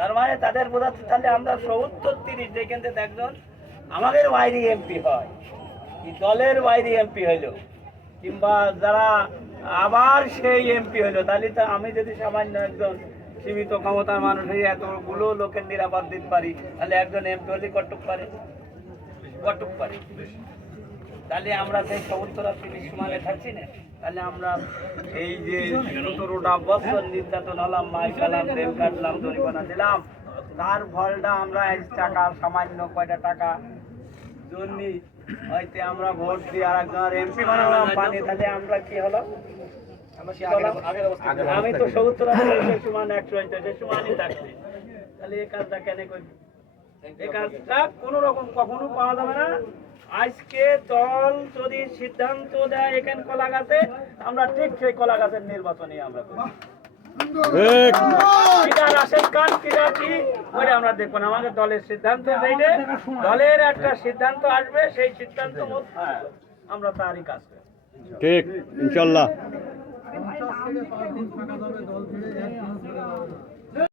তার মানে তাদের বোঝাচ্ছে তাহলে আমরা ৭০-৩০ যেখান থেকে একজন আমাদের বাইরে এমপি হয়, কি দলের বাইরে এমপি হইলো, কিংবা যারা আবার সেই এমপি হইলো, তাহলে তো আমি যদি সামান্য একজন সীমিত ক্ষমতার মানুষ হয়ে এতগুলো লোকের নিরাপদ দিতে পারি, তাহলে একজন এমপি হলে কটুক পারে, কটুক পারে। তাহলে আমরা সেই ৭০-৩০ সমানে থাকছি না, তাহলে আমরা এই যে ১৭টা বছর নির্যাতন হলাম, মাই খেলাম, তেল কাটলাম, জরিমানা দিলাম, তার ফলটা আমরা এই টাকা সামান্য কয়টা টাকা জন্য হয়তো আমরা ভোট দিয়ে আর একজনের এমপি বানালাম পানি, তাহলে আমরা কি হলো? আমি তো ৭০ সমান ১০০ সমানই থাকছি, তাহলে এই কাজটা কেন করি? এই কাজটা কোন রকম কখনো পাওয়া যাবে না। আজকে দল যদি সিদ্ধান্ত দেয় এখানে কলা গাছে, আমরা ঠিক সেই কলা গাছের নির্বাচনই আমরা করি। আমরা দেখবো না, আমাদের দলের সিদ্ধান্ত দলের একটা সিদ্ধান্ত আসবে, সেই সিদ্ধান্ত আমরা তারই কাজ করি। ঠিক, ইনশাল্লাহ।